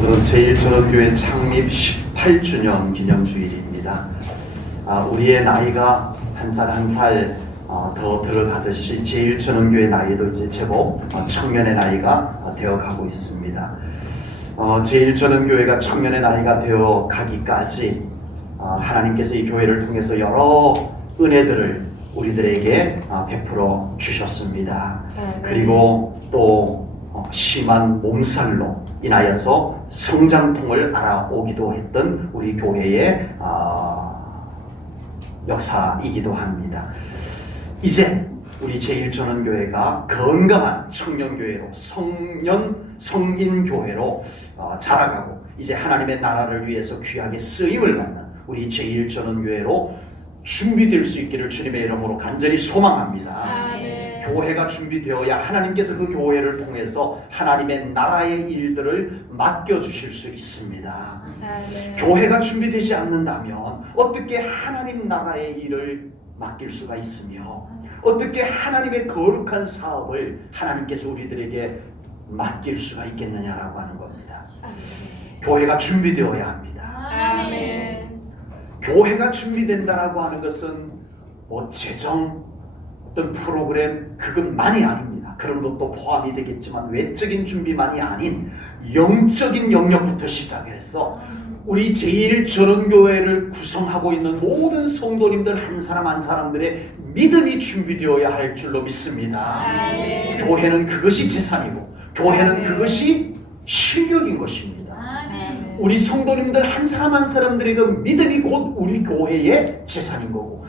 오늘은 제1전원교회 창립 18주년 기념주일입니다. 우리의 나이가 한 살 한 살 더 들어가듯이 제1전원교회 나이도 이제 제법 청년의 나이가 되어가고 있습니다. 제1전원교회가 청년의 나이가 되어 가기까지 하나님께서 이 교회를 통해서 여러 은혜들을 우리들에게 베풀어 주셨습니다. 그리고 또 심한 몸살로 인하여서 성장통을 알아오기도 했던 우리 교회의 역사이기도 합니다. 이제 우리 제1전원교회가 건강한 청년교회로 성인교회로 자라가고 이제 하나님의 나라를 위해서 귀하게 쓰임을 받는 우리 제1전원교회로 준비될 수 있기를 주님의 이름으로 간절히 소망합니다. 교회가 준비되어야 하나님께서 그 교회를 통해서 하나님의 나라의 일들을 맡겨주실 수 있습니다. 교회가 준비되지 않는다면 어떻게 하나님 나라의 일을 맡길 수가 있으며 어떻게 하나님의 거룩한 사업을 하나님께서 우리들에게 맡길 수가 있겠느냐라고 하는 겁니다. 교회가 준비되어야 합니다. 교회가 준비된다라고 하는 것은 재정 어떤 프로그램 그것만이 아닙니다. 그런 것도 포함이 되겠지만 외적인 준비만이 아닌 영적인 영역부터 시작해서 우리 제1전원교회를 구성하고 있는 모든 성도님들 한 사람 한 사람들의 믿음이 준비되어야 할 줄로 믿습니다. 교회는 그것이 재산이고 교회는 그것이 실력인 것입니다. 우리 성도님들 한 사람 한 사람들의 그 믿음이 곧 우리 교회의 재산인 거고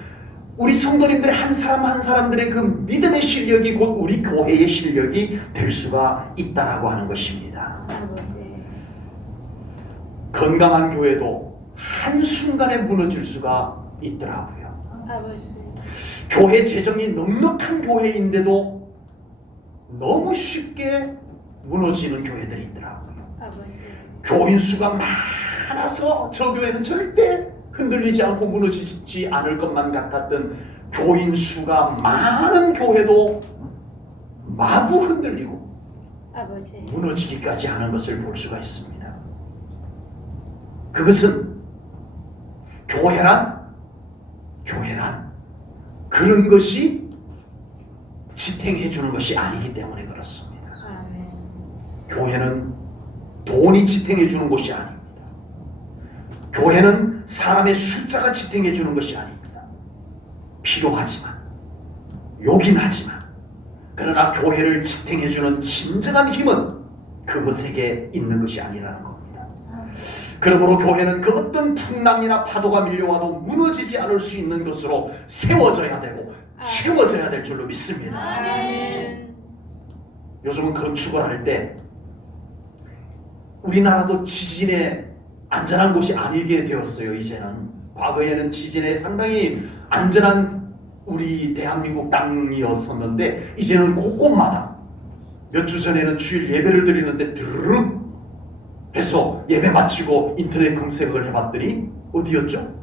우리 성도님들 한 사람 한 사람들의 그 믿음의 실력이 곧 우리 교회의 실력이 될 수가 있다라고 하는 것입니다. 건강한 교회도 한순간에 무너질 수가 있더라고요. 교회 재정이 넉넉한 교회인데도 너무 쉽게 무너지는 교회들이 있더라고요. 교인 수가 많아서 저 교회는 절대 흔들리지 않고 무너지지 않을 것만 같았던 교인 수가 많은 교회도 마구 흔들리고 무너지기까지 하는 것을 볼 수가 있습니다. 그것은 교회란 그런 것이 지탱해 주는 것이 아니기 때문에 그렇습니다. 교회는 돈이 지탱해 주는 것이 아닙니다. 교회는 사람의 숫자가 지탱해 주는 것이 아닙니다. 필요하지만 요긴하지만 그러나 교회를 지탱해 주는 진정한 힘은 그것에게 있는 것이 아니라는 겁니다. 그러므로 교회는 그 어떤 풍랑이나 파도가 밀려와도 무너지지 않을 수 있는 것으로 세워져야 되고 채워져야 될 줄로 믿습니다. 요즘은 건축을 할 때 우리나라도 지진에 안전한 곳이 아니게 되었어요. 이제는 과거에는 지진에 상당히 안전한 우리 대한민국 땅이었었는데 이제는 곳곳마다 몇 주 전에는 주일 예배를 드리는데 드르륵 해서 예배 마치고 인터넷 검색을 해봤더니 어디였죠?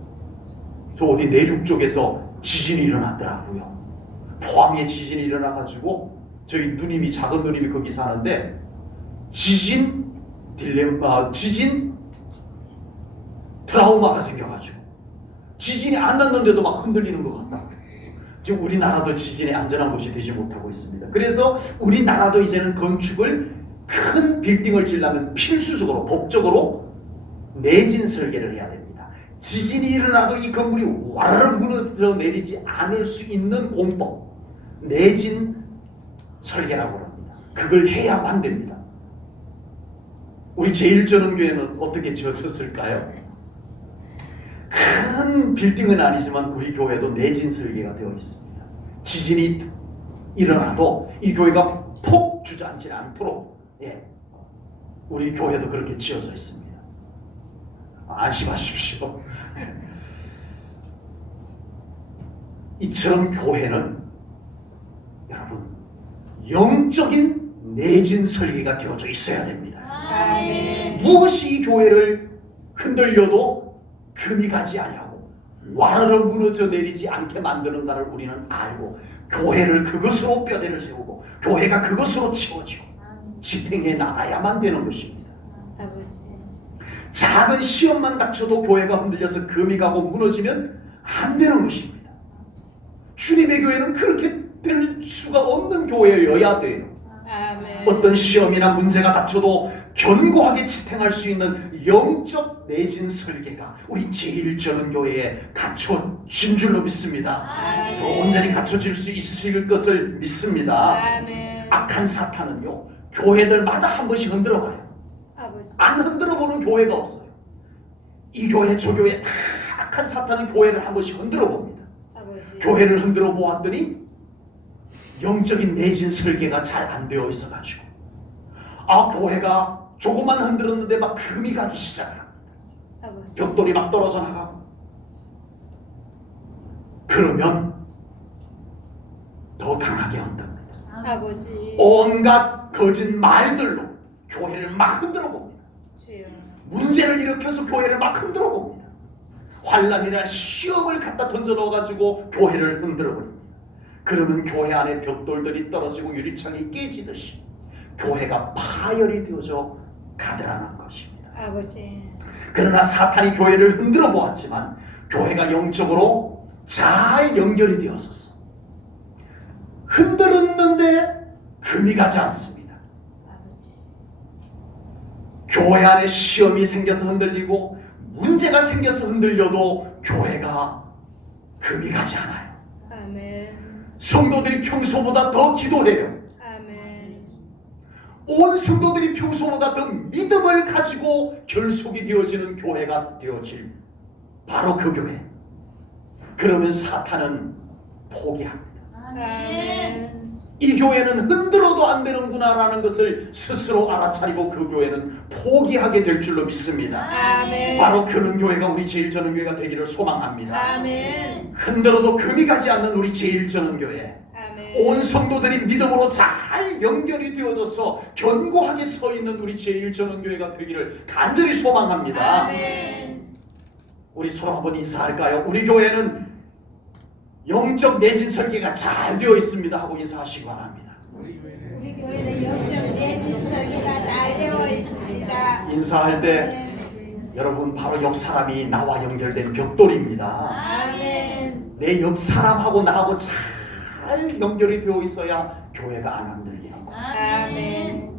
저 어디 내륙 쪽에서 지진이 일어났더라고요. 포항에 지진이 일어나가지고 저희 누님이 작은 누님이 거기 사는데 지진 트라우마가 생겨가지고 지진이 안 났는데도 막 흔들리는 것 같다. 지금 우리나라도 지진에 안전한 곳이 되지 못하고 있습니다. 그래서 우리나라도 이제는 건축을 큰 빌딩을 지으려면 필수적으로 법적으로 내진 설계를 해야 됩니다. 지진이 일어나도 이 건물이 와르르 무너져 내리지 않을 수 있는 공법 내진 설계라고 합니다. 그걸 해야만 됩니다. 우리 제1전원교회는 어떻게 지어졌을까요? 큰 빌딩은 아니지만 우리 교회도 내진 설계가 되어 있습니다. 지진이 일어나도 이 교회가 폭 주저앉지 않도록 우리 교회도 그렇게 지어져 있습니다. 안심하십시오. 이처럼 교회는 여러분 영적인 내진 설계가 되어져 있어야 됩니다. 무엇이 이 교회를 흔들려도 금이 가지 아니하고 와르르 무너져 내리지 않게 만드는가를 우리는 알고 교회를 그것으로 뼈대를 세우고 교회가 그것으로 채워지고 지탱해 나가야만 되는 것입니다. 작은 시험만 닥쳐도 교회가 흔들려서 금이 가고 무너지면 안 되는 것입니다. 주님의 교회는 그렇게 될 수가 없는 교회여야 돼요. 아멘. 어떤 시험이나 문제가 닥쳐도 견고하게 지탱할 수 있는 영적 내진 설계가 우리 제1전원교회에 갖춰진 줄로 믿습니다. 아멘. 더 온전히 갖춰질 수 있을 것을 믿습니다. 아멘. 악한 사탄은요, 교회들마다 한 번씩 흔들어봐요. 아버지. 안 흔들어보는 교회가 없어요. 이 교회 저 교회 다 악한 사탄은 교회를 한 번씩 흔들어봅니다. 아버지. 교회를 흔들어 보았더니 영적인 내진 설계가 잘 안 되어 있어가지고 교회가 조금만 흔들었는데 막 금이 가기 시작합니다. 아버지. 벽돌이 막 떨어져 나가고, 그러면 더 강하게 흔듭니다. 아버지. 온갖 거짓 말들로 교회를 막 흔들어 봅니다. 주여. 문제를 일으켜서 교회를 막 흔들어 봅니다. 환난이나 시험을 갖다 던져 넣어가지고 교회를 흔들어 버립니다. 그러면 교회 안에 벽돌들이 떨어지고 유리창이 깨지듯이 교회가 파열이 되어져 가드라는 것입니다. 아버지. 그러나 사탄이 교회를 흔들어 보았지만 교회가 영적으로 잘 연결이 되었었어. 흔들었는데 금이 가지 않습니다. 아버지. 교회 안에 시험이 생겨서 흔들리고 문제가 생겨서 흔들려도 교회가 금이 가지 않아요. 아멘. 성도들이 평소보다 더 기도해요. 아멘. 온 성도들이 평소보다 더 믿음을 가지고 결속이 되어지는 교회가 되어질 바로 그 교회. 그러면 사탄은 포기합니다. 아멘. 이 교회는 흔들어도 안 되는구나라는 것을 스스로 알아차리고 그 교회는 포기하게 될 줄로 믿습니다. 아멘. 바로 그런 교회가 우리 제1전원교회가 되기를 소망합니다. 아멘. 흔들어도 금이 가지 않는 우리 제1전원교회, 아멘. 온 성도들이 믿음으로 잘 연결이 되어져서 견고하게 서 있는 우리 제1전원교회가 되기를 간절히 소망합니다. 아멘. 우리 서로 한번 인사할까요? 우리 교회는 영적 내진 설계가 잘 되어 있습니다 하고 인사하시기 바랍니다. 우리 교회는 영적 내진 설계가 잘 되어 있습니다. 인사할 때 여러분 바로 옆 사람이 나와 연결된 벽돌입니다. 아멘. 내 옆 사람하고 나하고 잘 연결이 되어 있어야 교회가 안 흔들리는 거예요. 아멘.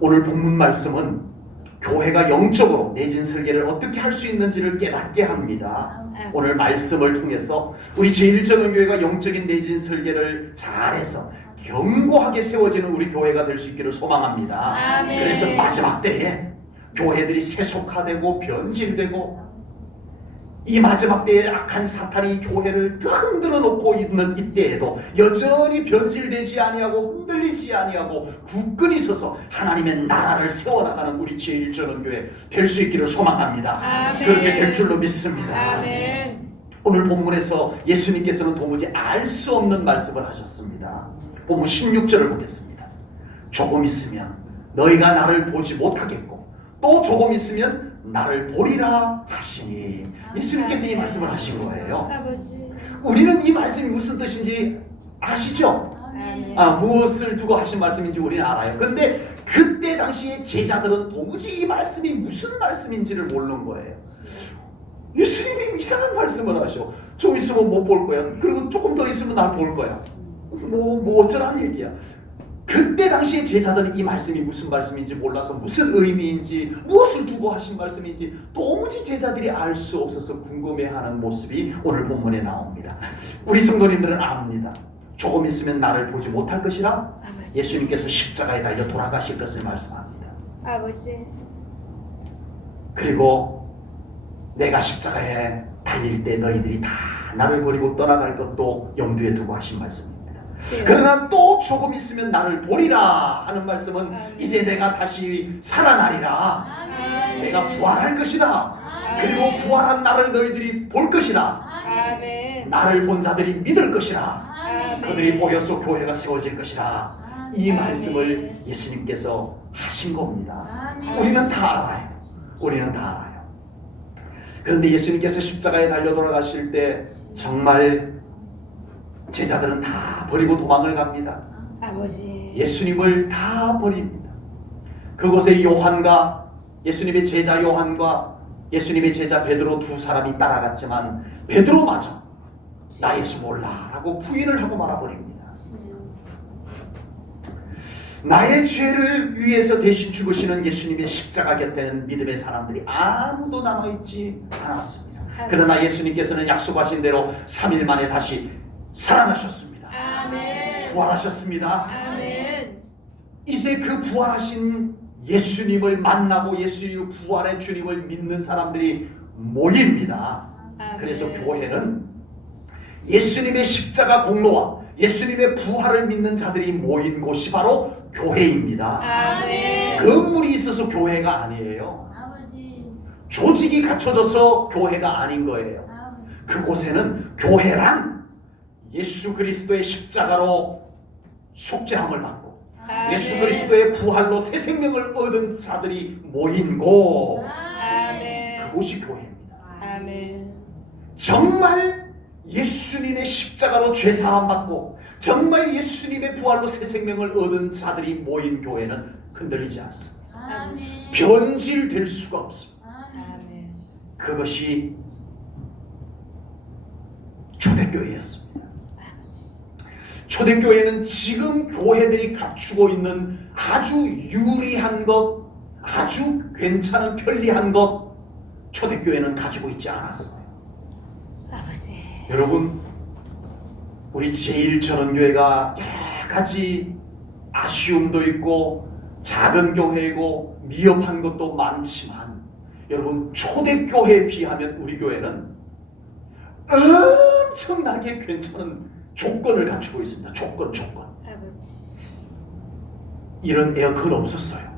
오늘 본문 말씀은 교회가 영적으로 내진 설계를 어떻게 할 수 있는지를 깨닫게 합니다. 오늘 말씀을 통해서 우리 제1전원교회가 영적인 내진 설계를 잘해서 견고하게 세워지는 우리 교회가 될 수 있기를 소망합니다. 아멘. 그래서 마지막 때에 교회들이 세속화되고 변질되고 이 마지막 때에 악한 사탄이 교회를 더 흔들어 놓고 있는 이때에도 여전히 변질되지 아니하고 흔들리지 아니하고 굳건히 서서 하나님의 나라를 세워나가는 우리 제1전원교회 될 수 있기를 소망합니다. 아멘. 그렇게 될 줄로 믿습니다. 아멘. 오늘 본문에서 예수님께서는 도무지 알 수 없는 말씀을 하셨습니다. 본문 16절을 보겠습니다. 조금 있으면 너희가 나를 보지 못하겠고 또 조금 있으면 나를 보리라 하시니, 예수님께서 이 말씀을 하신 거예요. 아버지. 우리는 이 말씀이 무슨 뜻인지 아시죠? 아멘. 무엇을 두고 하신 말씀인지 우리는 알아요. 근데 그때 당시에 제자들은 도무지 이 말씀이 무슨 말씀인지를 모르는 거예요. 예수님이 이상한 말씀을 하셔. 좀 있으면 못 볼 거야. 그리고 조금 더 있으면 나 볼 거야. 뭐 어쩌라는 얘기야. 그때 당시에 제자들은 이 말씀이 무슨 말씀인지 몰라서 무슨 의미인지 무엇을 두고 하신 말씀인지 도무지 제자들이 알 수 없어서 궁금해하는 모습이 오늘 본문에 나옵니다. 우리 성도님들은 압니다. 조금 있으면 나를 보지 못할 것이라 아버지. 예수님께서 십자가에 달려 돌아가실 것을 말씀합니다. 아버지. 그리고 내가 십자가에 달릴 때 너희들이 다 나를 버리고 떠나갈 것도 염두에 두고 하신 말씀입니다. 그러나 또 조금 있으면 나를 보리라 하는 말씀은 이제 내가 다시 살아나리라. 아멘. 내가 부활할 것이다. 그리고 부활한 나를 너희들이 볼 것이라. 아멘. 나를 본 자들이 믿을 것이라. 아멘. 그들이 모여서 교회가 세워질 것이라. 이 아멘. 말씀을 예수님께서 하신 겁니다. 아멘. 우리는 다 알아요. 우리는 다 알아요. 그런데 예수님께서 십자가에 달려 돌아가실 때 정말 제자들은 다 버리고 도망을 갑니다. 아버지. 예수님을 다 버립니다. 그곳에 요한과 예수님의 제자 요한과 예수님의 제자 베드로 두 사람이 따라갔지만 베드로마저 나 예수 몰라 라고 부인을 하고 말아버립니다. 나의 죄를 위해서 대신 죽으시는 예수님의 십자가 곁에는 믿음의 사람들이 아무도 남아있지 않았습니다. 그러나 예수님께서는 약속하신 대로 3일 만에 다시 살아나셨습니다. 아멘. 부활하셨습니다. 아멘. 이제 그 부활하신 예수님을 만나고 예수님 부활의 주님을 믿는 사람들이 모입니다. 아멘. 그래서 교회는 예수님의 십자가 공로와 예수님의 부활을 믿는 자들이 모인 곳이 바로 교회입니다. 아멘. 건물이 있어서 교회가 아니에요. 아버지. 조직이 갖춰져서 교회가 아닌 거예요. 아버지. 그곳에는 교회란 예수 그리스도의 십자가로 속죄함을 받고 아멘. 예수 그리스도의 부활로 새 생명을 얻은 자들이 모인 곳, 아멘. 그곳이 교회입니다. 아멘. 정말 예수님의 십자가로 죄 사함 받고 정말 예수님의 부활로 새 생명을 얻은 자들이 모인 교회는 흔들리지 않습니다. 아멘. 변질될 수가 없습니다. 아멘. 그것이 초대교회였습니다. 초대교회는 지금 교회들이 갖추고 있는 아주 유리한 것, 아주 괜찮은 편리한 것, 초대교회는 가지고 있지 않았어요. 아버지. 여러분, 우리 제1전원교회가 여러 가지 아쉬움도 있고 작은 교회이고 미흡한 것도 많지만 여러분, 초대교회에 비하면 우리 교회는 엄청나게 괜찮은 조건을 갖추고 있습니다. 조건. 아버지. 이런 에어컨 없었어요.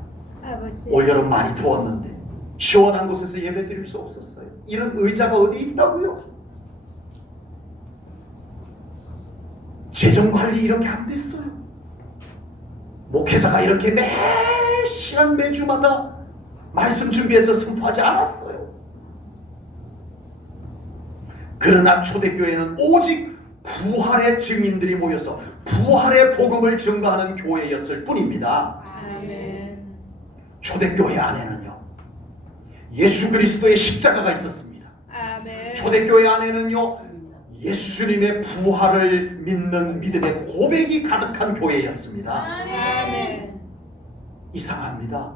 아버지. 올여름 많이 더웠는데 시원한 곳에서 예배 드릴 수 없었어요. 이런 의자가 어디 있다고요? 재정관리 이렇게 안 됐어요. 목회자가 이렇게 매 시간 매주마다 말씀 준비해서 선포하지 않았어요. 그러나 초대교회는 오직 부활의 증인들이 모여서 부활의 복음을 증거하는 교회였을 뿐입니다. 아멘. 초대교회 안에는요, 예수 그리스도의 십자가가 있었습니다. 아멘. 초대교회 안에는요, 예수님의 부활을 믿는 믿음의 고백이 가득한 교회였습니다. 아멘. 이상합니다.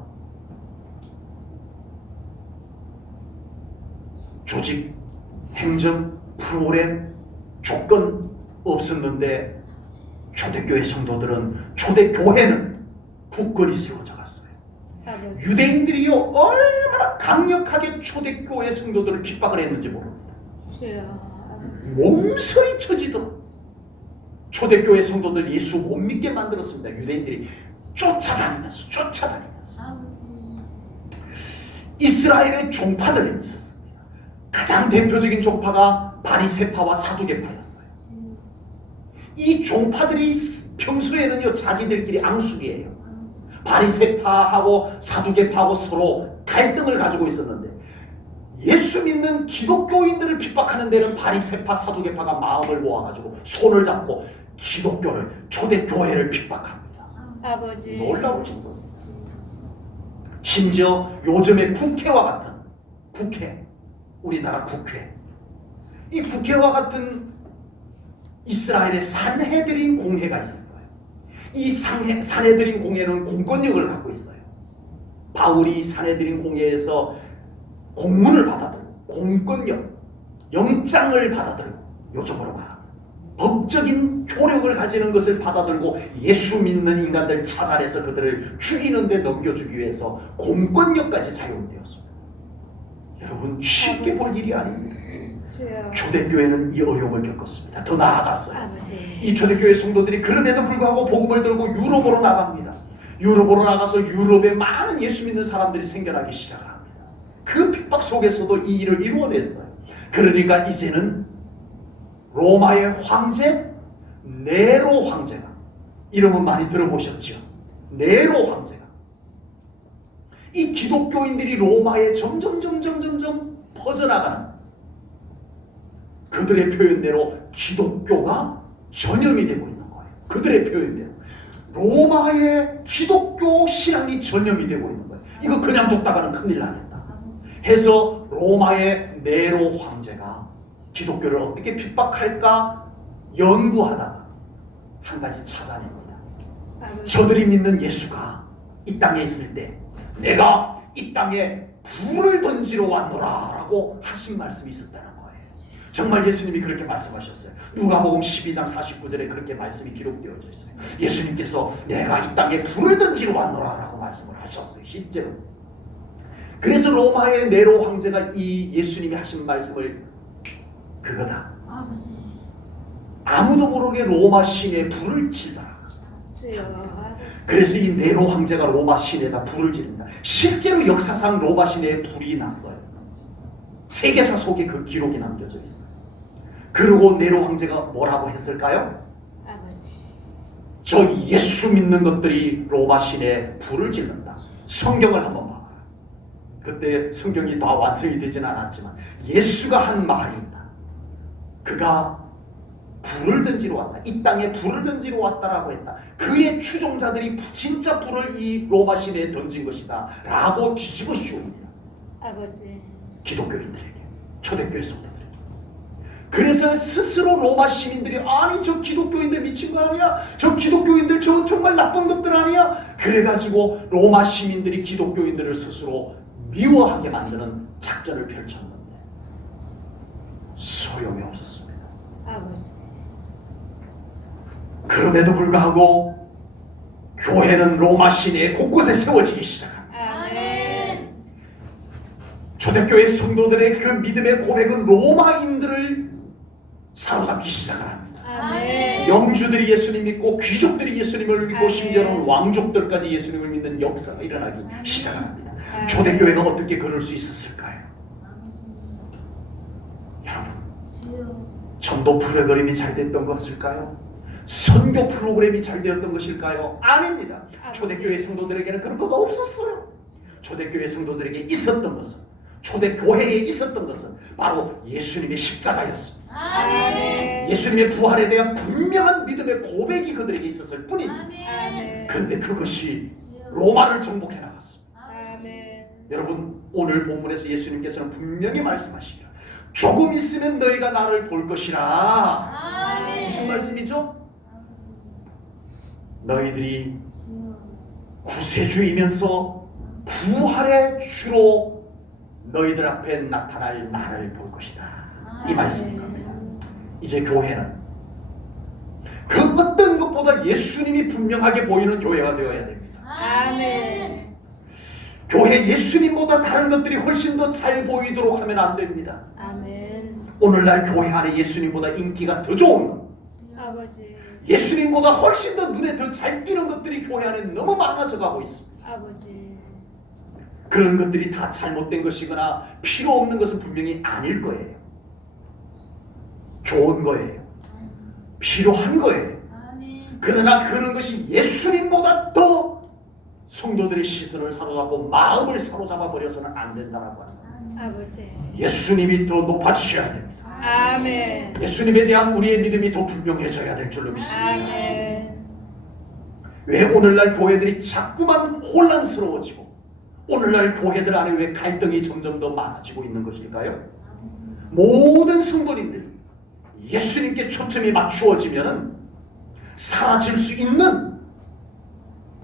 조직, 행정, 프로그램, 조건 없었는데 초대교회 성도들은, 초대교회는 굳건히 세워져 갔어요. 아버지. 유대인들이요 얼마나 강력하게 초대교회 성도들을 핍박을 했는지 모릅니다. 주여. 몸서리 쳐지도록 초대교회 성도들 예수 못 믿게 만들었습니다. 유대인들이 쫓아다니면서 이스라엘의 종파들이 있었습니다. 가장 대표적인 종파가 바리새파와 사두개파였어요. 이 종파들이 평소에는요 자기들끼리 앙숙이에요. 바리새파하고 사두개파하고 서로 갈등을 가지고 있었는데 예수 믿는 기독교인들을 핍박하는 데는 바리새파 사두개파가 마음을 모아가지고 손을 잡고 기독교를, 초대교회를 핍박합니다. 아버지. 놀라운 정도. 심지어 요즘의 국회와 같은, 국회, 우리나라 국회, 이 국회와 같은 이스라엘의 산헤드린 공회가 있었어요. 이 산헤드린 공회는 공권력을 갖고 있어요. 바울이 산헤드린 공회에서 공문을 받아들고 공권력, 영장을 받아들고, 요즘으로 말하면 법적인 효력을 가지는 것을 받아들고 예수 믿는 인간들 차단해서 그들을 죽이는 데 넘겨주기 위해서 공권력까지 사용되었습니다. 여러분, 쉽게 볼 일이 아닙니다. 주여. 초대교회는 이 어려움을 겪었습니다. 더 나아갔어요. 아버지. 이 초대교회 성도들이 그럼에도 불구하고 복음을 들고 유럽으로 나갑니다. 유럽으로 나가서 유럽에 많은 예수 믿는 사람들이 생겨나기 시작합니다. 그 핍박 속에서도 이 일을 이루어냈어요. 그러니까 이제는 로마의 황제 네로 황제가, 이름은 많이 들어보셨죠? 네로 황제가 이 기독교인들이 로마에 점점 퍼져나가는, 그들의 표현대로 기독교가 전염이 되고 있는 거예요. 그들의 표현대로 로마의 기독교 신앙이 전염이 되고 있는 거예요. 이거 그냥 뒀다가는 큰일 나겠다 해서 로마의 네로 황제가 기독교를 어떻게 핍박할까 연구하다가 한 가지 찾아냅니다. 저들이 믿는 예수가 이 땅에 있을 때 내가 이 땅에 불을 던지러 왔노라 라고 하신 말씀이 있었다는 거예요. 정말 예수님이 그렇게 말씀하셨어요. 누가복음 12장 49절에 그렇게 말씀이 기록되어져 있어요. 예수님께서 내가 이 땅에 불을 던지러 왔노라 라고 말씀을 하셨어요. 실제로. 그래서 로마의 네로 황제가 이 예수님이 하신 말씀을 그거다, 아무도 모르게 로마 시내에 불을 질러라. 그래서 이 네로 황제가 로마 시내에다 불을 지릅니다. 실제로 역사상 로마 시내에 불이 났어요. 세계사 속에 그 기록이 남겨져 있어요. 그리고 네로 황제가 뭐라고 했을까요? 저 예수 믿는 것들이 로마 시내에 불을 지른다. 성경을 한번 봐봐요. 그때 성경이 다 완성이 되지는 않았지만 예수가 한 말이 있다. 그가 불을 던지러 왔다. 이 땅에 불을 던지러 왔다라고 했다. 그의 추종자들이 진짜 불을 이 로마 시내에 던진 것이다 라고 뒤집어 씌웁니다. 기독교인들에게, 초대교회 성도들에게. 그래서 스스로 로마 시민들이 아니 저 기독교인들 미친 거 아니야? 저 기독교인들 저 정말 나쁜 것들 아니야? 그래가지고 로마 시민들이 기독교인들을 스스로 미워하게 만드는 작전을 펼쳤는데 소용이 없었습니다. 그럼에도 불구하고 교회는 로마 시내에 곳곳에 세워지기 시작합니다. 초대교회 성도들의 그 믿음의 고백은 로마인들을 사로잡기 시작을 합니다. 영주들이 예수님 믿고 귀족들이 예수님을 믿고 심지어는 왕족들까지 예수님을 믿는 역사가 일어나기 시작을 합니다. 초대교회가 어떻게 그럴 수 있었을까요? 여러분, 전도 프로그램이 잘 됐던 것일까요? 선교 프로그램이 잘 되었던 것일까요? 아닙니다. 초대교회 성도들에게는 그런 것도 없었어요. 초대교회 성도들에게 있었던 것은, 초대교회에 있었던 것은 바로 예수님의 십자가였습니다. 예수님의 부활에 대한 분명한 믿음의 고백이 그들에게 있었을 뿐입니다. 그런데 그것이 로마를 정복해 나갔습니다. 여러분, 오늘 본문에서 예수님께서는 분명히 말씀하시기를 조금 있으면 너희가 나를 볼 것이라. 무슨 말씀이죠? 너희들이 구세주이면서 부활의 주로 너희들 앞에 나타날 나를 볼 것이다. 이 말씀입니다. 이제 교회는 그 어떤 것보다 예수님이 분명하게 보이는 교회가 되어야 됩니다. 교회 예수님보다 다른 것들이 훨씬 더 잘 보이도록 하면 안 됩니다. 오늘날 교회 안에 예수님보다 인기가 더 좋은 예수님보다 훨씬 더 눈에 더 잘 띄는 것들이 교회 안에 너무 많아져 가고 있습니다. 그런 것들이 다 잘못된 것이거나 필요 없는 것은 분명히 아닐 거예요. 좋은 거예요. 필요한 거예요. 그러나 그런 것이 예수님보다 더 성도들의 시선을 사로잡고 마음을 사로잡아 버려서는 안 된다라고 합니다. 예수님이 더 높아지셔야 됩니다. 예수님에 대한 우리의 믿음이 더 분명해져야 될 줄로 믿습니다. 왜 오늘날 교회들이 자꾸만 혼란스러워지고 오늘날 교회들 안에 왜 갈등이 점점 더 많아지고 있는 것일까요? 모든 성도님들 예수님께 초점이 맞추어지면 사라질 수 있는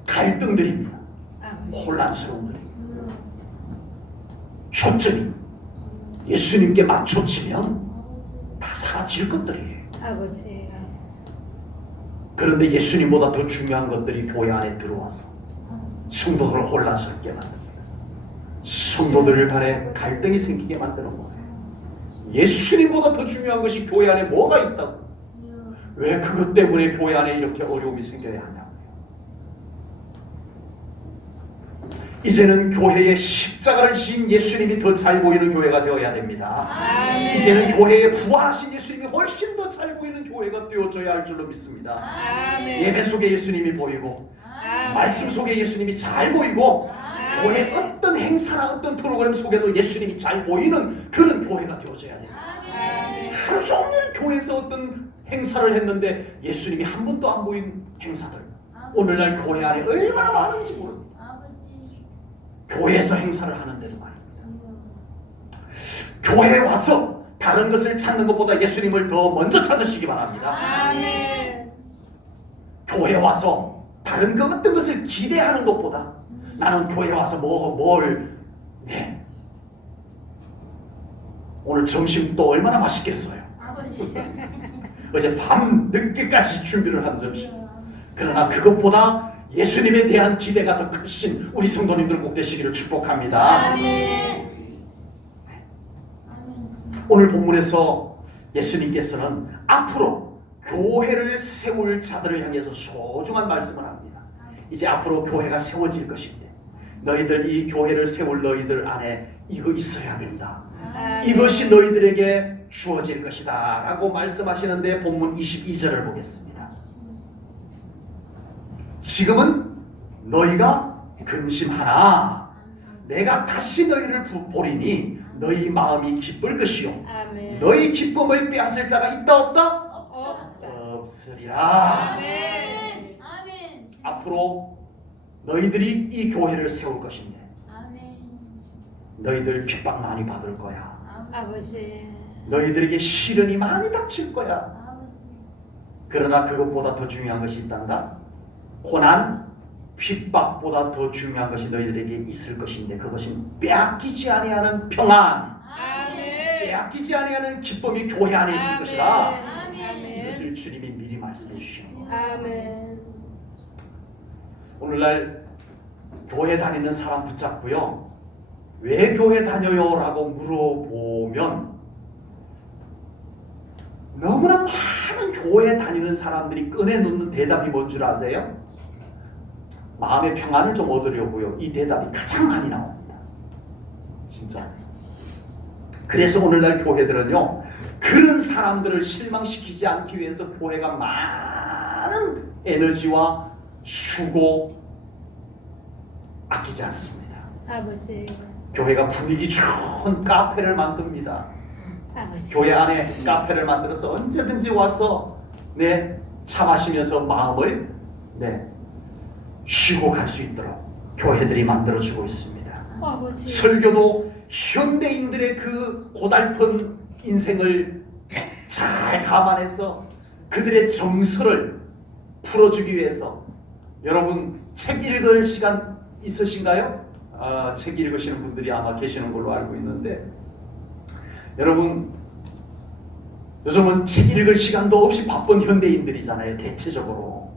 갈등들입니다. 혼란스러움들이. 초점이 예수님께 맞춰지면 다 사라질 것들이에요. 그런데 예수님보다 더 중요한 것들이 교회 안에 들어와서 성도들을 혼란스럽게 만듭니다. 성도들 간에 갈등이 생기게 만드는 거예요. 예수님보다 더 중요한 것이 교회 안에 뭐가 있다고? 왜 그것 때문에 교회 안에 이렇게 어려움이 생겨야 하냐고요. 이제는 교회에 십자가를 지신 예수님이 더 잘 보이는 교회가 되어야 됩니다. 이제는 교회에 부활하신 예수님이 훨씬 더 잘 보이는 교회가 되어져야 할 줄로 믿습니다. 예배 속에 예수님이 보이고 말씀 속에 예수님이 잘 보이고 교회 어떤 행사나 어떤 프로그램 속에도 예수님이 잘 보이는 그런 교회가 되어져야 됩니다. 하루 종일 교회에서 어떤 행사를 했는데 예수님이 한 번도 안 보인 행사들, 오늘날 교회 안에 얼마나 많은지 모릅니다. 아버지. 교회에서 행사를 하는데도 말입니다. 교회에 와서 다른 것을 찾는 것보다 예수님을 더 먼저 찾으시기 바랍니다. 아멘. 교회에 와서 다른 그 어떤 것을 기대하는 것보다 나는 교회에 와서 네. 오늘 점심 또 얼마나 맛있겠어요. 아버지. 어제 밤 늦게까지 준비를 한 점심. 그러나 그것보다 예수님에 대한 기대가 더 크신 우리 성도님들 꼭 되시기를 축복합니다. 아멘. 오늘 본문에서 예수님께서는 앞으로 교회를 세울 자들을 향해서 소중한 말씀을 합니다. 이제 앞으로 교회가 세워질 것인데 너희들 이 교회를 세울 너희들 안에 이거 있어야 된다. 이것이 너희들에게 주어질 것이다 라고 말씀하시는데 본문 22절을 보겠습니다. 지금은 너희가 근심하나 내가 다시 너희를 보리니 너희 마음이 기쁠 것이요 아멘. 너희 기쁨을 빼앗을 자가 있다 없다? 없으리라. 아멘. 아멘. 앞으로 너희들이 이 교회를 세울 것인데 아멘. 너희들 핍박 많이 받을 거야. 아버지. 너희들에게 시련이 많이 닥칠 거야. 아버지. 그러나 그것보다 더 중요한 것이 있단다. 고난, 핍박보다 더 중요한 것이 너희들에게 있을 것인데 그것은 빼앗기지 아니하는 평안, 아멘. 빼앗기지 아니하는 기쁨이 교회 안에 있을 것이라. 아멘. 이것을 주님이 미리 말씀해 주십니다. 아멘. 오늘날 교회 다니는 사람 붙잡고요. 왜 교회 다녀요? 라고 물어보면 너무나 많은 교회 다니는 사람들이 꺼내놓는 대답이 뭔 줄 아세요? 마음의 평안을 좀 얻으려고요. 이 대답이 가장 많이 나옵니다. 진짜. 그래서 오늘날 교회들은요. 그런 사람들을 실망시키지 않기 위해서 교회가 많은 에너지와 수고 아끼지 않습니다. 아버지. 교회가 분위기 좋은 카페를 만듭니다. 아버지. 교회 안에 카페를 만들어서 언제든지 와서 차 마시면서 마음을 쉬고 갈 수 있도록 교회들이 만들어주고 있습니다. 아버지. 설교도 현대인들의 그 고달픈 인생을 잘 감안해서 그들의 정서를 풀어주기 위해서 여러분 책 읽을 시간 있으신가요? 책 읽으시는 분들이 아마 계시는 걸로 알고 있는데 여러분 요즘은 책 읽을 시간도 없이 바쁜 현대인들이잖아요. 대체적으로.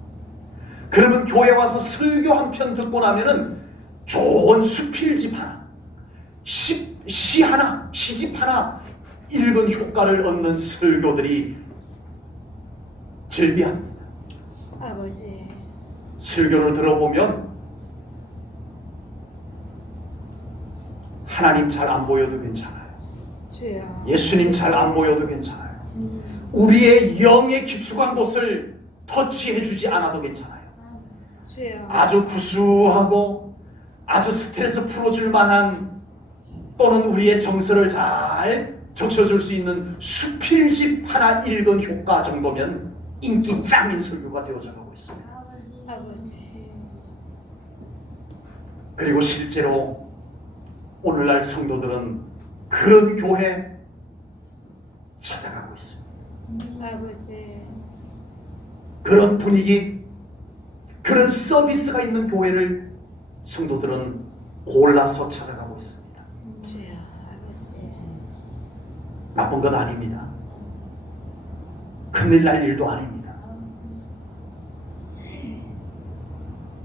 그러면 교회 와서 설교 한 편 듣고 나면은 좋은 수필집 하나, 시 하나, 시집 하나 읽은 효과를 얻는 설교들이 즐비합니다. 아버지. 설교를 들어보면 하나님 잘 안 보여도 괜찮아요. 주여. 예수님 잘 안 보여도 괜찮아요. 우리의 영의 깊숙한 곳을 터치해주지 않아도 괜찮아요. 주여. 아주 구수하고 아주 스트레스 풀어줄 만한 또는 우리의 정서를 잘 적셔줄 수 있는 수필집 하나 읽은 효과 정도면 인기 짱인 설교가 되어져 가고 있습니다. 아버지. 그리고 실제로 오늘날 성도들은 그런 교회 찾아가고 있습니다. 아버지. 그런 분위기, 그런 서비스가 있는 교회를 성도들은 골라서 찾아가고 있습니다. 주여. 아버지. 나쁜 건 아닙니다. 큰일 날 일도 아닙니다.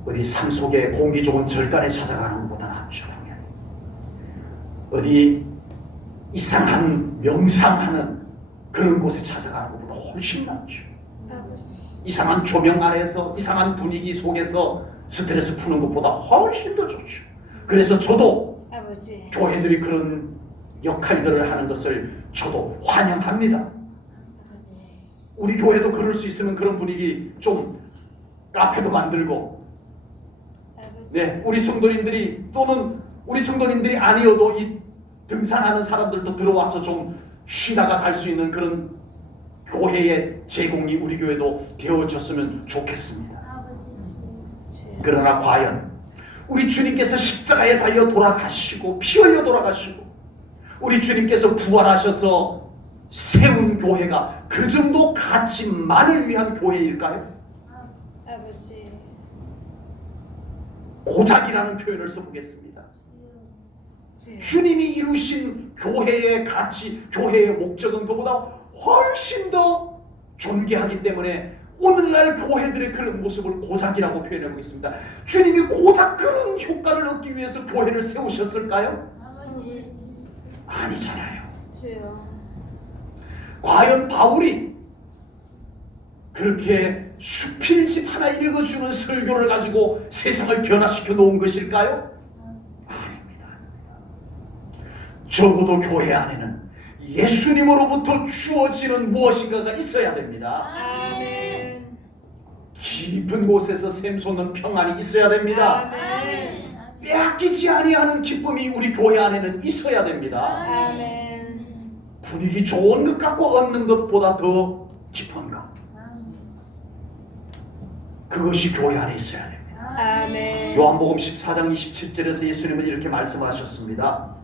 어디 산속에 공기 좋은 절간에 찾아가는 것보다는 아주 중요해요. 어디 이상한 명상하는 그런 곳에 찾아가는 것보다 훨씬 낫죠. 아버지. 이상한 조명 아래에서 이상한 분위기 속에서 스트레스 푸는 것보다 훨씬 더 좋죠. 그래서 저도 아버지. 교회들이 그런 역할들을 하는 것을 저도 환영합니다. 아버지. 우리 교회도 그럴 수 있으면 그런 분위기 좀 카페도 만들고 아버지. 우리 성도님들이 또는 우리 성도님들이 아니어도 이 등산하는 사람들도 들어와서 좀 쉬다가 갈 수 있는 그런 교회의 제공이 우리 교회도 되어졌으면 좋겠습니다. 그러나 과연 우리 주님께서 십자가에 달려 돌아가시고 피 흘려 돌아가시고 우리 주님께서 부활하셔서 세운 교회가 그 정도 가치만을 위한 교회일까요? 아버지. 고작이라는 표현을 써보겠습니다. 주님이 이루신 교회의 가치, 교회의 목적은 그보다 훨씬 더 존귀하기 때문에 오늘날 교회들의 그런 모습을 고작이라고 표현해 보겠습니다. 주님이 고작 그런 효과를 얻기 위해서 교회를 세우셨을까요? 아니잖아요. 주여. 과연 바울이 그렇게 수필집 하나 읽어주는 설교를 가지고 세상을 변화시켜 놓은 것일까요? 아닙니다. 적어도 교회 안에는 예수님으로부터 주어지는 무엇인가가 있어야 됩니다. 아멘. 깊은 곳에서 샘솟는 평안이 있어야 됩니다. 아멘. 빼앗기지 아니하는 기쁨이 우리 교회 안에는 있어야 됩니다. 아멘. 분위기 좋은 것 갖고 얻는 것보다 더 깊은 것, 그것이 교회 안에 있어야 됩니다. 아멘. 요한복음 14장 27절에서 예수님은 이렇게 말씀하셨습니다.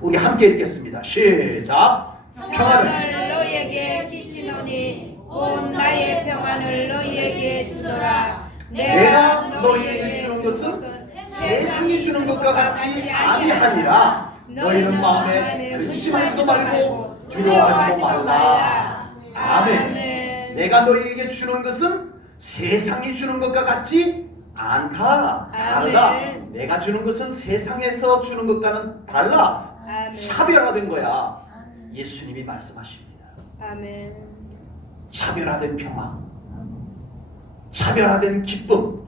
우리 함께 읽겠습니다. 시작. 평안을 너희에게 끼치노니 온 나의 평안을 너희에게 주노라. 내가 너희에게 주는 것은 세상이 주는 것과 같이 아니하니라. 너희는 마음에 근심하지도 말고 두려워하지도 말라. 아멘. 내가 너희에게 주는 것은 세상이 주는 것과 같지 않다. 다르다. 아멘. 내가 주는 것은 세상에서 주는 것과는 달라. 아멘. 차별화된 거야. 예수님이 말씀하십니다. 아멘. 차별화된 평화, 차별화된 기쁨,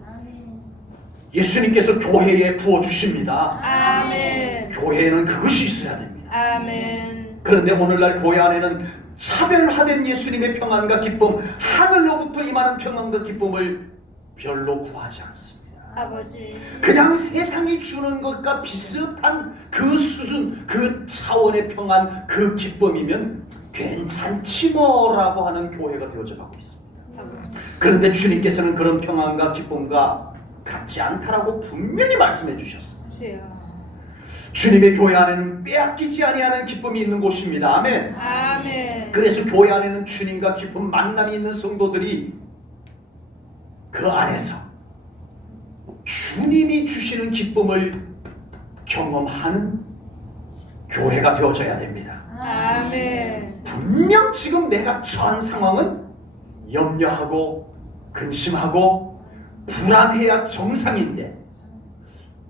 예수님께서 교회에 부어주십니다. 아멘. 교회에는 그것이 있어야 됩니다. 아멘. 그런데 오늘날 교회 안에는 차별화된 예수님의 평안과 기쁨, 하늘로부터 임하는 평안과 기쁨을 별로 구하지 않습니다. 아버지. 그냥 세상이 주는 것과 비슷한 그 수준, 그 차원의 평안, 그 기쁨이면 괜찮지 뭐라고 하는 교회가 되어져 가고 있습니다. 아버지. 그런데 주님께서는 그런 평안과 기쁨과 같지 않다라고 분명히 말씀해 주셨습니다. 주여. 주님의 교회 안에는 빼앗기지 아니하는 기쁨이 있는 곳입니다. 아멘. 아멘. 그래서 교회 안에는 주님과 깊은 만남이 있는 성도들이 그 안에서 주님이 주시는 기쁨을 경험하는 교회가 되어져야 됩니다. 아멘. 분명 지금 내가 처한 상황은 염려하고 근심하고 불안해야 정상인데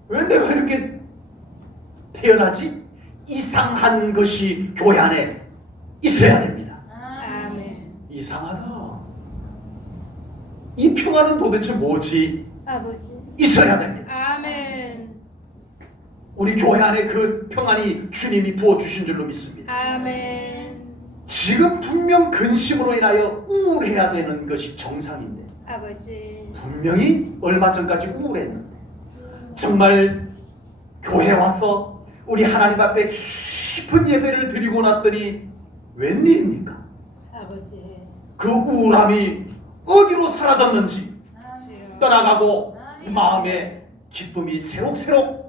왜 내가 이렇게 태어나지? 이상한 것이 교회 안에 있어야 됩니다. 아멘. 이상하다. 이 평화는 도대체 뭐지? 아버지. 있어야 됩니다. 아멘. 우리 교회 안에 그 평안이 주님이 부어주신 줄로 믿습니다. 아멘. 지금 분명 근심으로 인하여 우울해야 되는 것이 정상인데 아버지. 분명히 얼마 전까지 우울했는데 정말 교회 와서 우리 하나님 앞에 깊은 예배를 드리고 났더니 웬일입니까? 아버지. 그 우울함이 어디로 사라졌는지 주여. 떠나가고 마음에 기쁨이 새록새록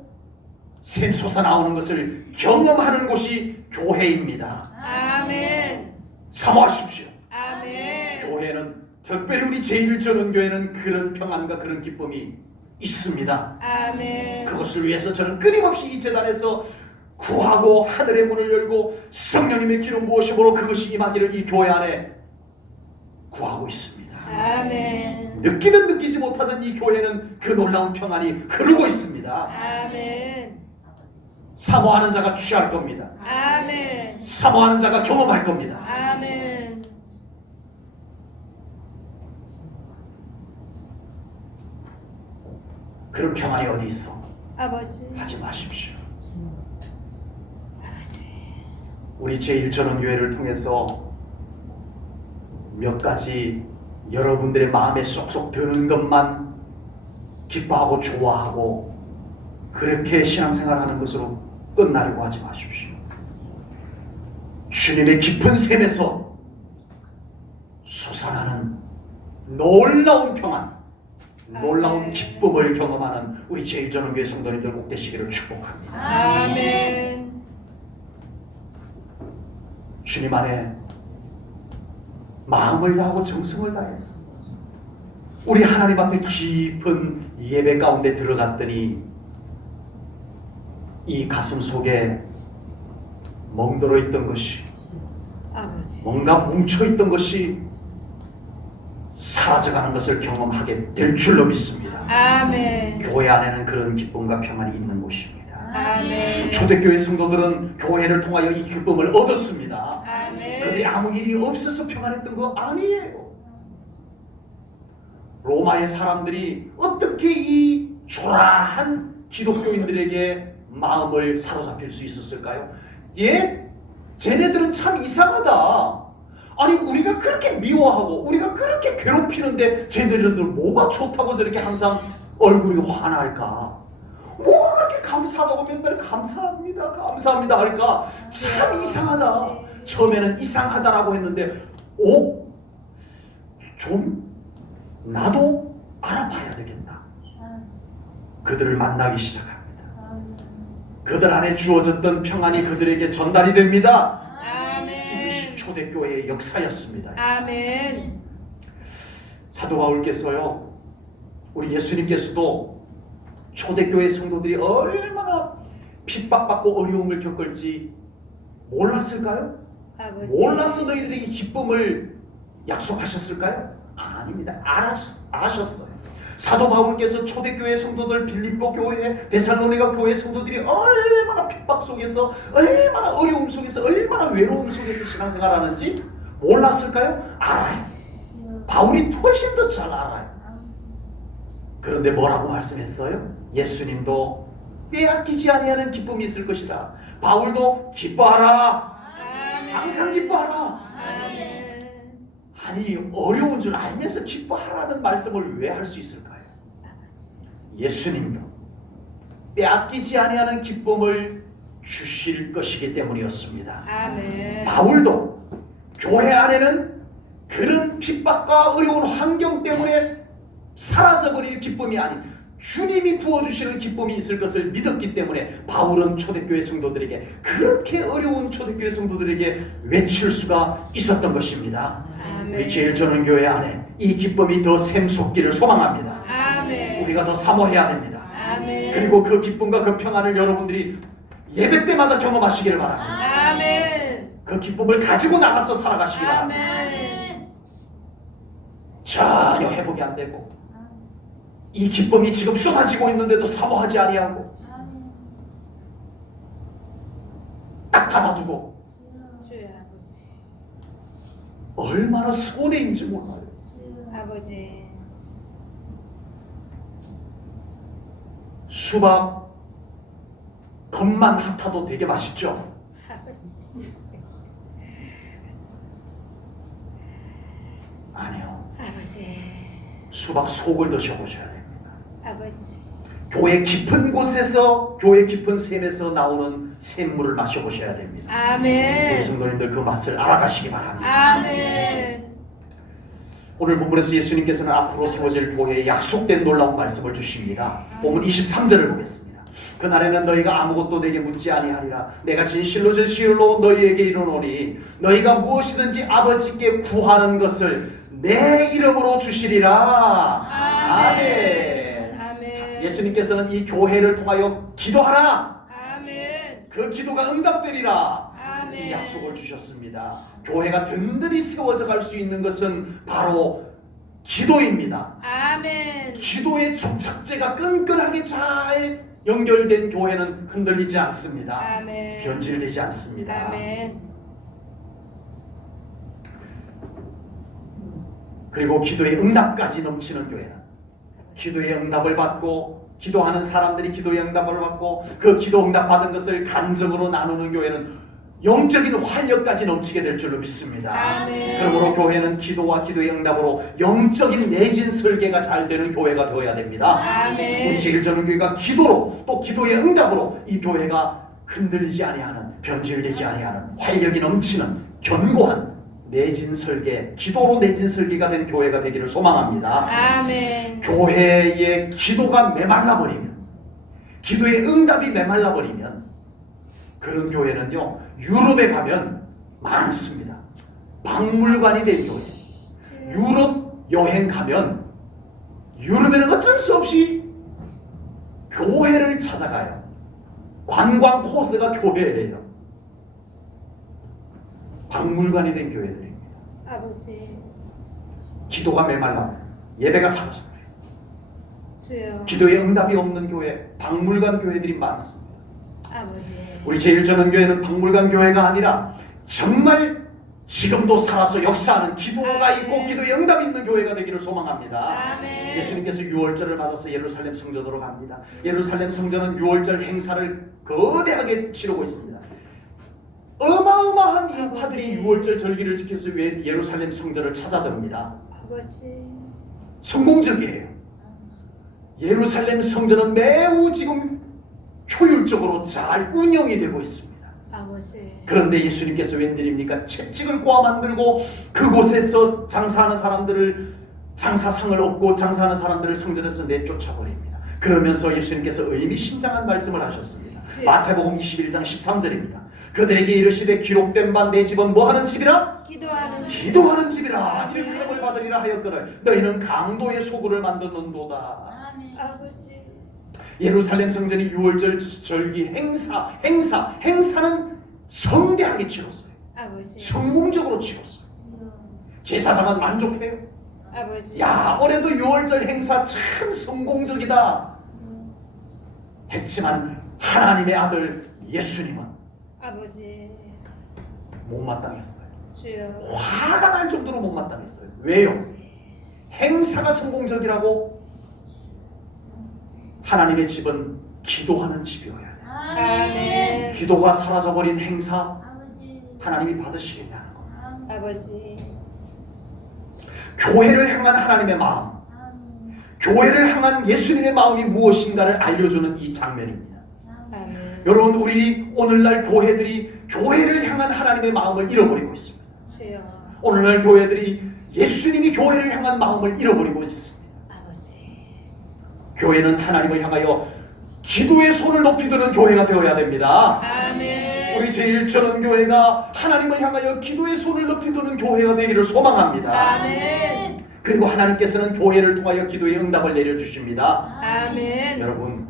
샘솟아 나오는 것을 경험하는 곳이 교회입니다. 아멘. 사모하십시오. 아멘. 교회는 특별히 우리 제1전원교회는 그런 평안과 그런 기쁨이 있습니다. 아멘. 그것을 위해서 저는 끊임없이 이 재단에서 구하고 하늘의 문을 열고 성령님의 기름 부으심으로 그것이 임하기를 이 교회 안에 구하고 있습니다. 아멘. 느끼든 느끼지 못하든 이 교회는 그 놀라운 평안이 흐르고 있습니다. 아멘. 사모하는 자가 취할 겁니다. 아멘. 사모하는 자가 경험할 겁니다. 아멘. 그런 평안이 어디 있어? 아버지. 하지 마십시오. 아버지. 우리 제1전원교회를 통해서 몇 가지 여러분들의 마음에 쏙쏙 드는 것만 기뻐하고 좋아하고 그렇게 신앙생활하는 것으로 끝나려고 하지 마십시오. 주님의 깊은 샘에서 솟아나는 놀라운 평안, 놀라운 기쁨을 경험하는 우리 제일전원교회 성도님들 꼭 되시기를 축복합니다. 아멘. 주님 안에 마음을 다하고 정성을 다해서 우리 하나님 앞에 깊은 예배 가운데 들어갔더니 이 가슴 속에 멍들어 있던 것이, 아버지. 뭔가 뭉쳐있던 것이 사라져가는 것을 경험하게 될 줄로 믿습니다. 아멘. 교회 안에는 그런 기쁨과 평안이 있는 곳입니다. 아멘. 초대교회 성도들은 교회를 통하여 이 기쁨을 얻었습니다. 아멘. 그런데 아무 일이 없어서 평안했던 거 아니에요. 로마의 사람들이 어떻게 이 초라한 기독교인들에게 마음을 사로잡힐 수 있었을까요? 예? 쟤네들은 참 이상하다. 아니 우리가 그렇게 미워하고 우리가 그렇게 괴롭히는데 쟤네들은 뭐가 좋다고 저렇게 항상 얼굴이 환할까? 뭐가 그렇게 감사하다고 맨날 감사합니다 감사합니다 할까? 참 이상하다. 처음에는 이상하다라고 했는데 좀 나도 알아봐야 되겠다. 그들을 만나기 시작합니다. 그들 안에 주어졌던 평안이 그들에게 전달이 됩니다. 이것이 초대교회의 역사였습니다. 아멘. 사도 바울께서요, 우리 예수님께서도 초대교회 성도들이 얼마나 핍박받고 어려움을 겪을지 몰랐을까요? 아버지. 몰라서 너희들에게 기쁨을 약속하셨을까요? 아닙니다. 아셨어요. 사도 바울께서 초대교회 성도들, 빌립보 교회, 데살로니가 교회 성도들이 얼마나 핍박 속에서, 얼마나 어려움 속에서, 얼마나 외로움 속에서 신앙생활하는지 몰랐을까요? 알아요. 바울이 훨씬 더 잘 알아요. 그런데 뭐라고 말씀했어요? 예수님도 빼앗기지 아니하는 기쁨이 있을 것이라. 바울도 기뻐하라. 항상 기뻐하라. 아니 어려운 줄 알면서 기뻐하라는 말씀을 왜 할 수 있을까요? 예수님도 빼앗기지 아니하는 기쁨을 주실 것이기 때문이었습니다. 아멘. 바울도 교회 안에는 그런 핍박과 어려운 환경 때문에 사라져버릴 기쁨이 아닌 주님이 부어주시는 기쁨이 있을 것을 믿었기 때문에 바울은 초대교회 성도들에게, 그렇게 어려운 초대교회 성도들에게 외칠 수가 있었던 것입니다. 아멘. 우리 제일전원교회 안에 이 기쁨이 더 샘솟기를 소망합니다. 아멘. 우리가 더 사모해야 됩니다. 아멘. 그리고 그 기쁨과 그 평안을 여러분들이 예배 때마다 경험하시기를 바랍니다. 아멘. 그 기쁨을 가지고 나가서 살아가시기 바랍니다. 아멘. 전혀 회복이 안 되고 이 기쁨이 지금 쏟아지고 있는데도 사모하지 아니하고 딱 닫아두고 주여 아버지. 얼마나 손해인지 몰라요. 아버지. 수박 겉만 핫아도 되게 맛있죠? 아버지. 아니요. 아버지. 수박 속을 드셔보셔야 됩니다. 아버지. 교회 깊은 곳에서, 교회 깊은 샘에서 나오는 샘물을 마셔보셔야 됩니다. 우리 아멘. 성도님들 그 맛을 알아가시기 바랍니다. 아멘. 오늘 본문에서 예수님께서는 앞으로 세워질 교회에 약속된 놀라운 말씀을 주십니다. 본문 23절을 보겠습니다. 그날에는 너희가 아무것도 내게 묻지 아니하리라. 내가 진실로 너희에게 이르노니 너희가 무엇이든지 아버지께 구하는 것을 내 이름으로 주시리라. 아멘. 아멘. 예수님께서는 이 교회를 통하여 기도하라. 아멘. 그 기도가 응답되리라. 아멘. 이 약속을 주셨습니다. 교회가 든든히 세워져 갈 수 있는 것은 바로 기도입니다. 아멘. 기도의 접착제가 끈끈하게 잘 연결된 교회는 흔들리지 않습니다. 아멘. 변질되지 않습니다. 아멘. 그리고 기도의 응답까지 넘치는 교회는, 기도의 응답을 받고 기도하는 사람들이 기도의 응답을 받고 그 기도 응답 받은 것을 감정으로 나누는 교회는 영적인 활력까지 넘치게 될 줄로 믿습니다. 아멘. 그러므로 교회는 기도와 기도의 응답으로 영적인 내진 설계가 잘 되는 교회가 되어야 됩니다. 아멘. 우리 제일전원교회가 기도로, 또 기도의 응답으로 이 교회가 흔들리지 아니하는, 변질되지 아니하는, 활력이 넘치는 견고한 내진 설계, 기도로 내진 설계가 된 교회가 되기를 소망합니다. 아멘. 교회의 기도가 메말라 버리면, 기도의 응답이 메말라 버리면 그런 교회는요 유럽에 가면 많습니다. 박물관이 된 교회. 유럽 여행 가면 유럽에는 어쩔 수 없이 교회를 찾아가요. 관광 코스가 교회예요. 박물관이 된 교회들입니다. 아버지. 기도가 메말라 예배가 사라져요. 주여. 기도의 응답이 없는 교회, 박물관 교회들이 많습니다. 아버지. 우리 제1전원교회는 박물관 교회가 아니라 정말 지금도 살아서 역사하는 기도가 있고 기도의 응답이 있는 교회가 되기를 소망합니다. 아멘. 예수님께서 유월절을 맞아서 예루살렘 성전으로 갑니다. 예루살렘 성전은 유월절 행사를 거대하게 치르고 있습니다. 어마어마한 인파들이 유월절 절기를 지켜서 예루살렘 성전을 찾아듭니다. 아버지. 성공적이에요. 예루살렘 성전은 매우 지금 효율적으로 잘 운영이 되고 있습니다. 아버지. 그런데 예수님께서 웬일입니까? 채찍을 꼬아 만들고 그곳에서 장사하는 사람들을 장사상을 얻고 장사하는 사람들을 성전에서 내쫓아버립니다. 그러면서 예수님께서 의미심장한 말씀을 하셨습니다. 마태복음 21장 13절입니다. 그들에게 이르시되 기록된 바 내 집은 뭐하는 집이라? 기도하는 집이라. 일컬음을 받으리라 하였거늘 너희는 강도의 소굴을 만드는도다. 아버지. 예루살렘 성전이 유월절 절기 행사는 성대하게 치렀어요. 아버지. 성공적으로 치렀어요. 제사장은 만족해요. 아버지. 야, 올해도 유월절 행사 참 성공적이다 했지만 하나님의 아들 예수님은 아버지. 못마땅했어요. 주여. 화가 날 정도로 못마땅했어요. 왜요? 행사가 성공적이라고? 하나님의 집은 기도하는 집이어야 해요. 아멘. 기도가 사라져버린 행사 하나님이 받으시겠냐는 거예요. 아버지. 교회를 향한 하나님의 마음, 교회를 향한 예수님의 마음이 무엇인가를 알려주는 이 장면입니다. 아멘. 여러분, 우리 오늘날 교회들이 교회를 향한 하나님의 마음을 잃어버리고 있습니다. 주여. 오늘날 교회들이 예수님이 교회를 향한 마음을 잃어버리고 있습니다. 아버지. 교회는 하나님을 향하여 기도의 손을 높이 드는 교회가 되어야 됩니다. 아멘. 우리 제1전원교회가 하나님을 향하여 기도의 손을 높이 드는 교회가 되기를 소망합니다. 아멘. 그리고 하나님께서는 교회를 통하여 기도의 응답을 내려주십니다. 아멘. 여러분,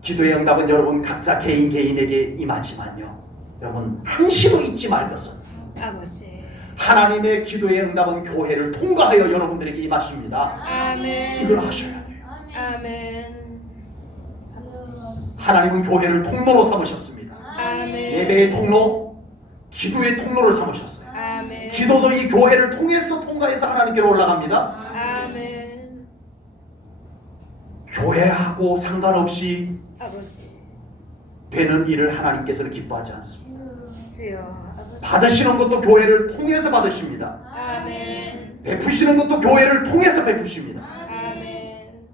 기도의 응답은 여러분 각자 개인에게 임하지만요, 여러분 한시도 잊지 말 것은 아버지. 하나님의 기도의 응답은 교회를 통과하여 여러분들에게 임하십니다. 아멘. 이걸 하셔야 돼요. 아멘. 하나님은 교회를 통로로 삼으셨습니다. 아멘. 예배의 통로, 기도의 통로를 삼으셨어요. 아멘. 기도도 이 교회를 통해서 하나님께로 올라갑니다. 아멘. 교회하고 상관없이 아버지. 되는 일을 하나님께서는 기뻐하지 않습니다. 주여. 아버지. 받으시는 것도 교회를 통해서 받으십니다. 아멘. 베푸시는 것도 교회를 통해서 베푸십니다. 아멘.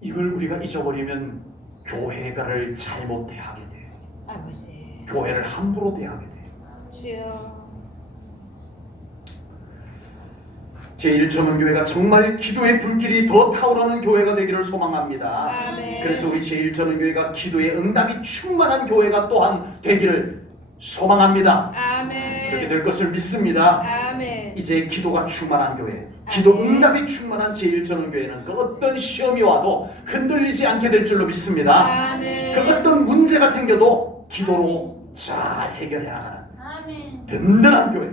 이걸 우리가 잊어버리면 교회가를 잘못 대하게 돼요. 아버지. 교회를 함부로 대하게 돼요. 주여. 제1전원교회가 정말 기도의 불길이 더 타오르는 교회가 되기를 소망합니다. 아멘. 그래서 우리 제1전원교회가 기도의 응답이 충만한 교회가 또한 되기를 소망합니다. 아멘. 그렇게 될 것을 믿습니다. 아멘. 이제 기도가 충만한 교회, 기도 응답이 충만한 제1전원교회는 그 어떤 시험이 와도 흔들리지 않게 될 줄로 믿습니다. 아멘. 그 어떤 문제가 생겨도 기도로 잘 해결해 나가는 든든한 교회,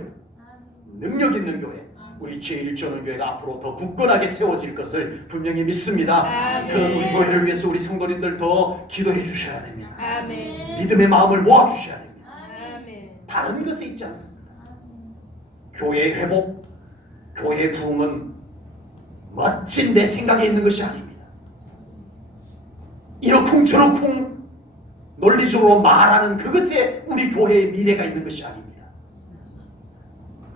능력 있는 교회, 우리 제1전원교회가 앞으로 더 굳건하게 세워질 것을 분명히 믿습니다. 아멘. 그런 우리 교회를 위해서 우리 성도님들 더 기도해 주셔야 됩니다. 아멘. 믿음의 마음을 모아 주셔야 됩니다. 아멘. 다른 것에 있지 않습니다. 교회의 회복, 교회의 부흥은 멋진 내 생각에 있는 것이 아닙니다. 이러쿵저러쿵 논리적으로 말하는 그것에 우리 교회의 미래가 있는 것이 아닙니다.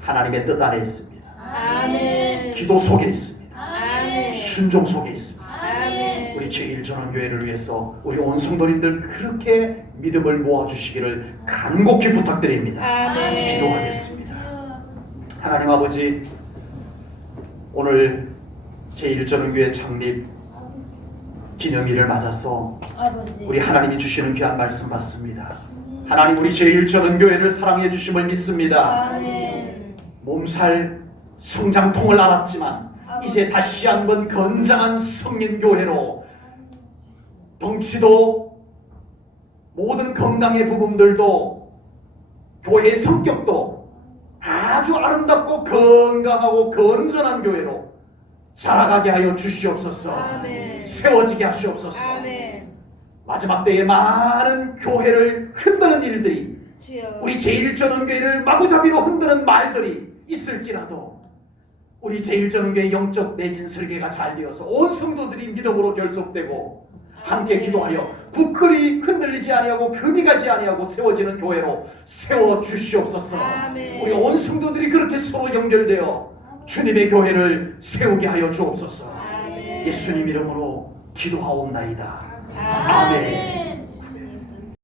하나님의 뜻 안에 있습니다. 아멘. 기도 속에 있습니다. 아멘. 순종 속에 있습니다. 아멘. 우리 제1전원교회를 위해서 우리 온 성도님들 그렇게 믿음을 모아주시기를 간곡히 부탁드립니다. 아멘. 기도하겠습니다. 하나님 아버지, 오늘 제1전원교회 창립 기념일을 맞아서 아버지. 우리 하나님이 주시는 귀한 말씀 받습니다. 하나님, 우리 제1전원교회를 사랑해 주심을 믿습니다. 아멘. 몸살 성장통을 알았지만 이제 다시 한번 건장한 성민교회로 덩치도 모든 건강의 부분들도 교회의 성격도 아주 아름답고 건강하고 건전한 교회로 자라가게 하여 주시옵소서. 아멘. 세워지게 하시옵소서. 아멘. 마지막 때에 많은 교회를 흔드는 일들이, 주여. 우리 제1전원교회를 마구잡이로 흔드는 말들이 있을지라도 우리 제1전원교회 영적 내진 설계가 잘 되어서 온 성도들이 믿음으로 결속되고 함께 기도하여 굳건히 흔들리지 아니하고 금이 가지 아니하고 세워지는 교회로 세워 주시옵소서. 아멘. 우리 온 성도들이 그렇게 서로 연결되어 주님의 교회를 세우게 하여 주옵소서. 아멘. 예수님 이름으로 기도하옵나이다. 아멘.